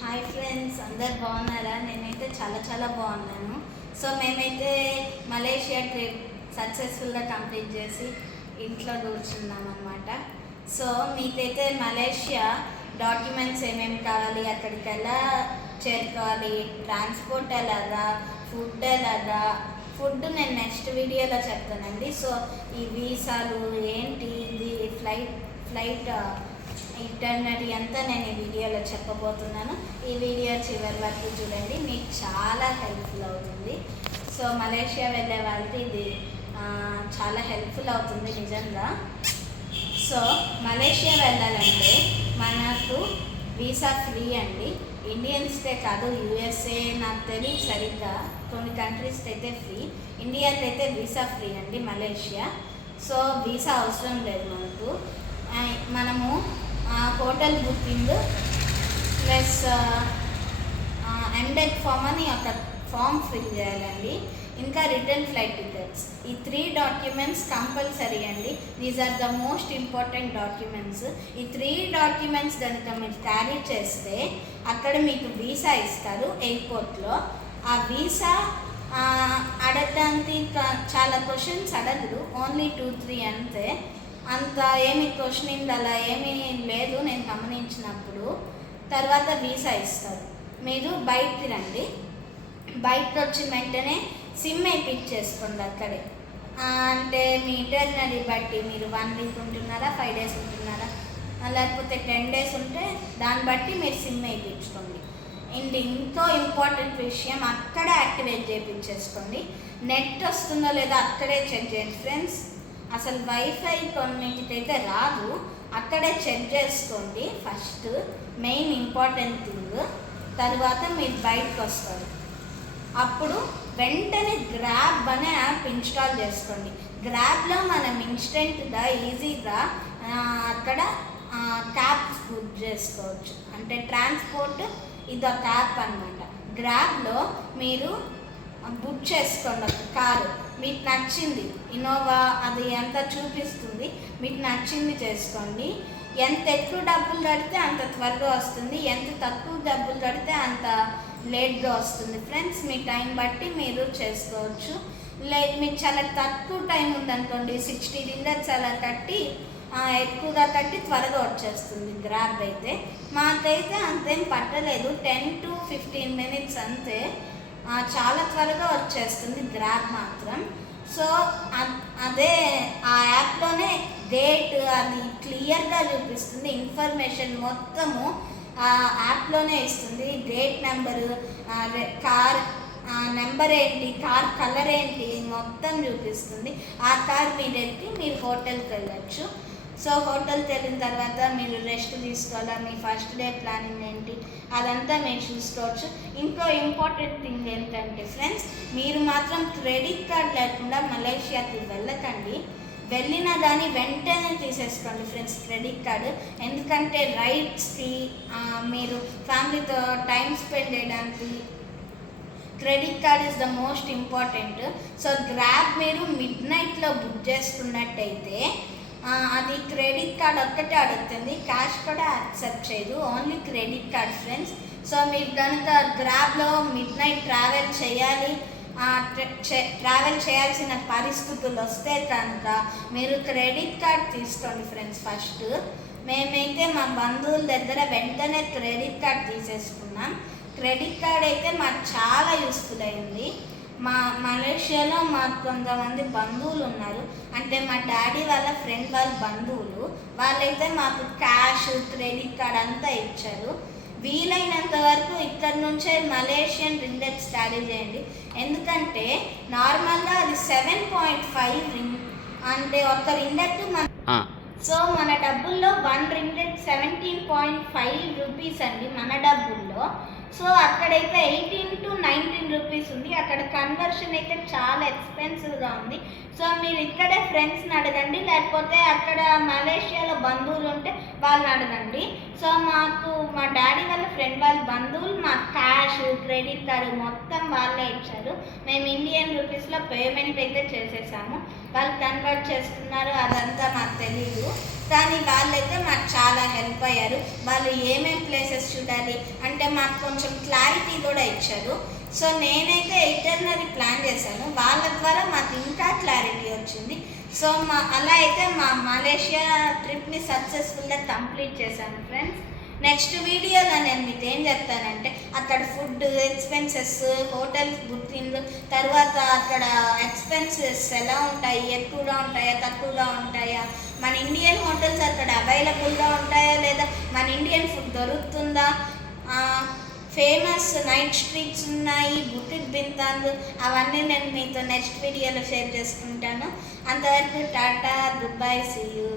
Hi friends, అందరు బాగున్నారా? నేనైతే చాలా బాగున్నాను. సో మేమైతే మలేషియా ట్రిప్ సక్సెస్ఫుల్గా కంప్లీట్ చేసి ఇంట్లో కూర్చున్నాం అనమాట. సో మీకైతే మలేషియా డాక్యుమెంట్స్ ఏమేమి కావాలి, అక్కడికి ఎలా చేరుకోవాలి, ట్రాన్స్పోర్ట్ ఎలాగా, ఫుడ్ ఎలాగా, ఫుడ్ నేను నెక్స్ట్ వీడియోలో చెప్తానండి. సో ఈ వీసాలు ఏంటి, ఇది ఫ్లైట్ ఇంటర్నెట్ అంతా నేను ఈ వీడియోలో చెప్పబోతున్నాను. ఈ వీడియో చివరి వరకు చూడండి, మీకు చాలా హెల్ప్ఫుల్ అవుతుంది. సో మలేషియా వెళ్ళే వాళ్ళకి ఇది చాలా హెల్ప్ఫుల్ అవుతుంది నిజంగా. సో మలేషియా వెళ్ళాలంటే మనకు వీసా ఫ్రీ అండి. ఇండియన్స్కే కాదు, యూఎస్ఏ నాకు తెలియదు సరిగ్గా, కొన్ని కంట్రీస్కి అయితే ఫ్రీ, ఇండియాకి అయితే వీసా ఫ్రీ అండి మలేషియా. సో వీసా అవసరం లేదు మనకు. మనము హోటల్ బుకింగ్ ప్లస్ ఎండెక్ ఫామ్ అని ఒక ఫామ్ ఫిల్ చేయాలండి. ఇంకా రిటర్న్ ఫ్లైట్ టికెట్స్, ఈ 3 డాక్యుమెంట్స్ కంపల్సరీ అండి. These are the most important documents. ఈ 3 డాక్యుమెంట్స్ కనుక మీరు క్యారీ చేస్తే అక్కడ మీకు వీసా ఇస్తారు ఎయిర్పోర్ట్లో. ఆ వీసా అడగడానికి చాలా క్వశ్చన్స్ అడగరు, ఓన్లీ 2-3 అంతే. అంత ఏమి క్వశ్చనింగ్ అలా ఏమీ లేదు నేను గమనించినప్పుడు. తర్వాత వీసా ఇస్తారు. మీరు బయటికి రండి, బయటకు వచ్చిన వెంటనే సిమ్ వేయించేసుకోండి అక్కడే. అంటే మీ ఇంటర్నరీ బట్టి మీరు 1 వీక్ ఉంటున్నారా, 5 డేస్ ఉంటున్నారా, లేకపోతే 10 డేస్ ఉంటే దాన్ని బట్టి మీరు సిమ్ వేయించుకోండి. అండ్ ఇంకో ఇంపార్టెంట్ విషయం, అక్కడే యాక్టివేట్ చేయించేసుకోండి. నెట్ వస్తుందో లేదో అక్కడే చెక్ చేయండి ఫ్రెండ్స్. అసలు వైఫై కొన్నింటికైతే రాదు, అక్కడే చెక్ చేసుకోండి ఫస్ట్, మెయిన్ ఇంపార్టెంట్ థింగ్. తర్వాత మీరు బయటకు వస్తారు, అప్పుడు వెంటనే గ్రాబ్ అనే యాప్ ఇన్స్టాల్ చేసుకోండి. గ్రాబ్లో మనం ఇన్స్టెంట్గా ఈజీగా అక్కడ క్యాబ్స్ బుక్ చేసుకోవచ్చు. అంటే ట్రాన్స్పోర్ట్ ఇదొక యాప్ అనమాట. గ్రాబ్లో మీరు బుక్ చేసుకోండి ఒక కారు, మీకు నచ్చింది ఇన్నోవా, అది ఎంత చూపిస్తుంది, మీకు నచ్చింది చేసుకోండి. ఎంత ఎక్కువ డబ్బులు కడితే అంత త్వరగా వస్తుంది, ఎంత తక్కువ డబ్బులు కడితే అంత లేట్గా వస్తుంది ఫ్రెండ్స్. మీ టైం బట్టి మీరు చేసుకోవచ్చు. మీకు చాలా తక్కువ టైం ఉందనుకోండి, 60 రింగట్స్ అలా కట్టి ఎక్కువగా కట్టి త్వరగా వచ్చేస్తుంది గ్రాబ్ అయితే. మాకైతే అంతేం పట్టలేదు, 10 to 15 minutes అంతే, చాలా త్వరగా వచ్చేస్తుంది గ్రాబ్ మాత్రం. సో అదే ఆ యాప్లోనే డేట్ అది క్లియర్గా చూపిస్తుంది, ఇన్ఫర్మేషన్ మొత్తము ఆ యాప్లోనే ఇస్తుంది. డేట్ నెంబరు, కార్ నెంబర్ ఏంటి, కార్ కలర్ ఏంటి మొత్తం చూపిస్తుంది. ఆ కార్ మీరు ఎక్కి మీరు హోటల్కి వెళ్ళచ్చు. సో హోటల్కి వెళ్ళిన తర్వాత మీరు రెస్ట్ తీసుకోవాలా, మీ ఫస్ట్ డే ప్లానింగ్ ఏంటి అదంతా మీరు చూసుకోవచ్చు. ఇంకో ఇంపార్టెంట్ థింగ్ ఏంటంటే ఫ్రెండ్స్, మీరు మాత్రం క్రెడిట్ కార్డ్ లేకుండా మలేషియాకి వెళ్ళకండి. వెళ్ళినా కానీ వెంటనే తీసేసుకోండి ఫ్రెండ్స్ క్రెడిట్ కార్డు. ఎందుకంటే రైడ్స్కి, మీరు ఫ్యామిలీతో టైం స్పెండ్ చేయడానికి credit card is the most important. So grab మీరు మిడ్నైట్లో బుక్ చేసుకున్నట్టయితే అది క్రెడిట్ కార్డ్ ఒక్కటే అడుగుతుంది, క్యాష్ కూడా యాక్సెప్ట్ చేయదు, only credit card friends. So మీరు కనుక గ్రాబ్లో మిడ్నైట్ ట్రావెల్ చేయాల్సిన పరిస్థితులు వస్తే కనుక మీరు క్రెడిట్ కార్డ్ తీసుకోండి ఫ్రెండ్స్ ఫస్ట్. మేమైతే మా బంధువుల దగ్గర వెంటనే క్రెడిట్ కార్డ్ తీసేసుకున్నాం. క్రెడిట్ కార్డ్ అయితే మాకు చాలా యూస్ఫుల్ అయింది. మలేషియాలో మాకు కొంతమంది బంధువులు ఉన్నారు, అంటే మా డాడీ వాళ్ళ ఫ్రెండ్ వాళ్ళ బంధువులు, వాళ్ళైతే మాకు క్యాష్ క్రెడిట్ కార్డ్ అంతా ఇచ్చారు. వీలైనంత వరకు ఇక్కడ నుంచే మలేషియన్ రింగెట్ స్టడీ చేయండి. ఎందుకంటే నార్మల్గా అది 7.5 అంటే ఒక రింగెట్ సో మన డబ్బుల్లో 1 రింగెట్ 17.5 రూపీస్ అండి మన డబ్బుల్లో. సో అక్కడైతే 18 to 19 రూపీస్ ఉంది, అక్కడ కన్వర్షన్ అయితే చాలా ఎక్స్పెన్సివ్గా ఉంది. సో మీరు ఇక్కడే ఫ్రెండ్స్ని అడగండి, లేకపోతే అక్కడ మలేషియాలో బంధువులు ఉంటే వాళ్ళని అడగండి. సో మాకు మా డాడీ వాళ్ళ ఫ్రెండ్ వాళ్ళ బంధువులు మాకు క్యాష్ క్రెడిట్ కార్డు మొత్తం వాళ్ళే ఇచ్చారు. మేము ఇండియన్ రూపీస్లో పేమెంట్ అయితే చేసేసాము, వాళ్ళు కన్వర్ట్ చేసుకున్నారు అదంతా మాకు తెలీదు. కానీ వాళ్ళైతే మాకు చాలా హెల్ప్ అయ్యారు. వాళ్ళు ఏమేమి ప్లేసెస్ చూడాలి అంటే మాకు కొంచెం క్లారిటీ కూడా ఇచ్చారు. సో నేనైతే ఇటర్నరీ ప్లాన్ చేశాను, వాళ్ళ ద్వారా మాకు ఇంకా క్లారిటీ వచ్చింది. సో అలా అయితే మా మలేషియా ట్రిప్ని సక్సెస్ఫుల్గా కంప్లీట్ చేశాను ఫ్రెండ్స్. నెక్స్ట్ వీడియోలో నేను మీకు ఏం చెప్తానంటే అక్కడ ఫుడ్ ఎక్స్పెన్సెస్, హోటల్ బుకింగ్, తర్వాత అక్కడ ఎక్స్పెన్సెస్ ఎలా ఉంటాయి, ఎక్కువగా ఉంటాయా తక్కువగా ఉంటాయా, మన ఇండియన్ హోటల్స్ అక్కడ అవైలబుల్గా ఉంటాయా లేదా, మన ఇండియన్ ఫుడ్ దొరుకుతుందా, ఫేమస్ నైట్ స్ట్రీట్స్ ఉన్నాయి, బుకిట్ బింతాలు, అవన్నీ నేను మీతో నెక్స్ట్ వీడియోలో షేర్ చేసుకుంటాను. అంతవరకు టాటా, దుబాయ్, సీ యూ.